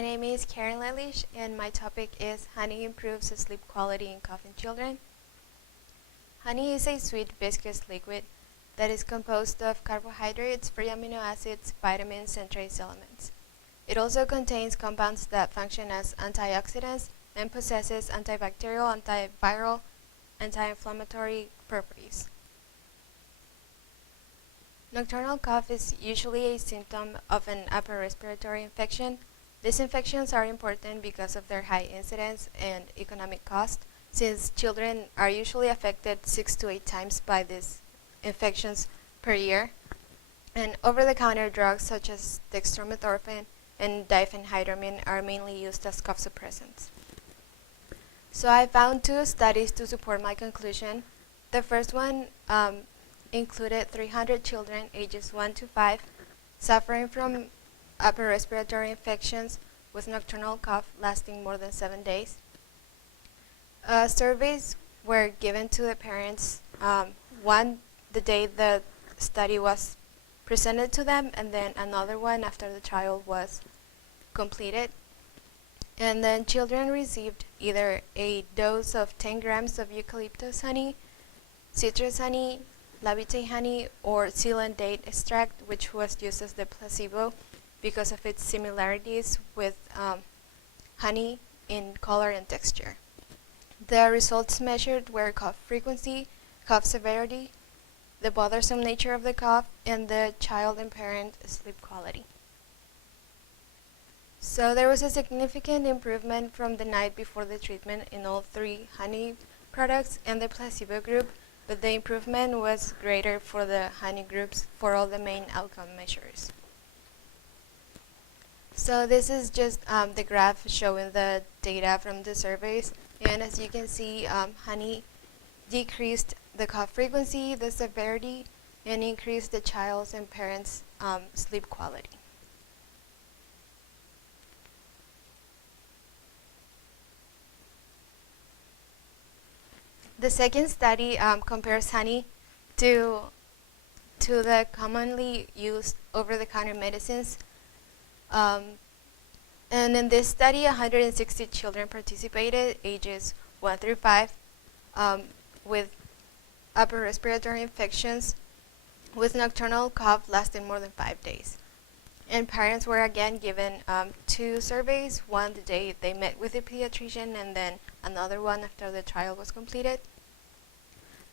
My name is Karen Lleellish, and my topic is honey improves sleep quality in coughing children. Honey is a sweet, viscous liquid that is composed of carbohydrates, free amino acids, vitamins, and trace elements. It also contains compounds that function as antioxidants and possesses antibacterial, antiviral, anti-inflammatory properties. Nocturnal cough is usually a symptom of an upper respiratory infection. These infections are important because of their high incidence and economic cost, since children are usually affected 6 to 8 times by these infections per year. And over-the-counter drugs such as dextromethorphan and diphenhydramine are mainly used as cough suppressants. So I found 2 studies to support my conclusion. The first one included 300 children ages 1 to 5 suffering from upper respiratory infections with nocturnal cough lasting more than 7 days. Surveys were given to the parents, one the day the study was presented to them, and then another one after the trial was completed. And then children received either a dose of 10 grams of eucalyptus honey, citrus honey, labite honey, or seal date extract, which was used as the placebo because of its similarities with honey in color and texture. The results measured were cough frequency, cough severity, the bothersome nature of the cough, and the child and parent sleep quality. So there was a significant improvement from the night before the treatment in all 3 honey products and the placebo group, but the improvement was greater for the honey groups for all the main outcome measures. So this is just the graph showing the data from the surveys, and as you can see, honey decreased the cough frequency, the severity, and increased the child's and parents' sleep quality. The second study compares honey to the commonly used over-the-counter medicines. And in this study, 160 children participated, ages 1 through 5, with upper respiratory infections with nocturnal cough lasting more than 5 days. And parents were again given 2 surveys, one the day they met with the pediatrician, and then another one after the trial was completed.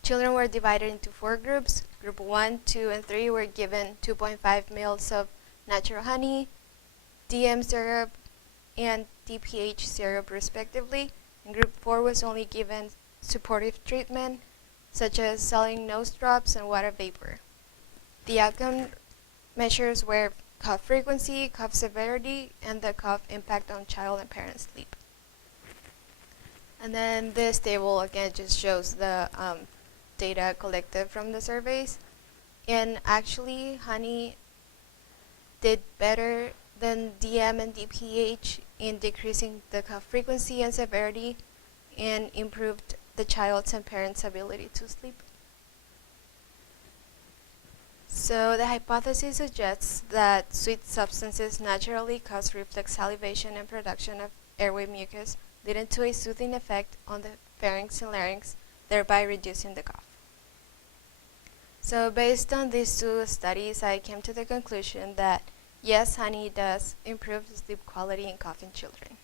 Children were divided into 4 groups. Group 1, 2, and 3 were given 2.5 ml of natural honey, DM syrup, and DPH syrup respectively. And Group 4 was only given supportive treatment, such as saline nose drops and water vapor. The outcome measures were cough frequency, cough severity, and the cough impact on child and parent sleep. And then this table again just shows the data collected from the surveys. And actually, honey did better than DM and DPH in decreasing the cough frequency and severity, and improved the child's and parents' ability to sleep. So the hypothesis suggests that sweet substances naturally cause reflex salivation and production of airway mucus, leading to a soothing effect on the pharynx and larynx, thereby reducing the cough. So based on these 2 studies, I came to the conclusion that yes, honey does improve sleep quality in coughing children.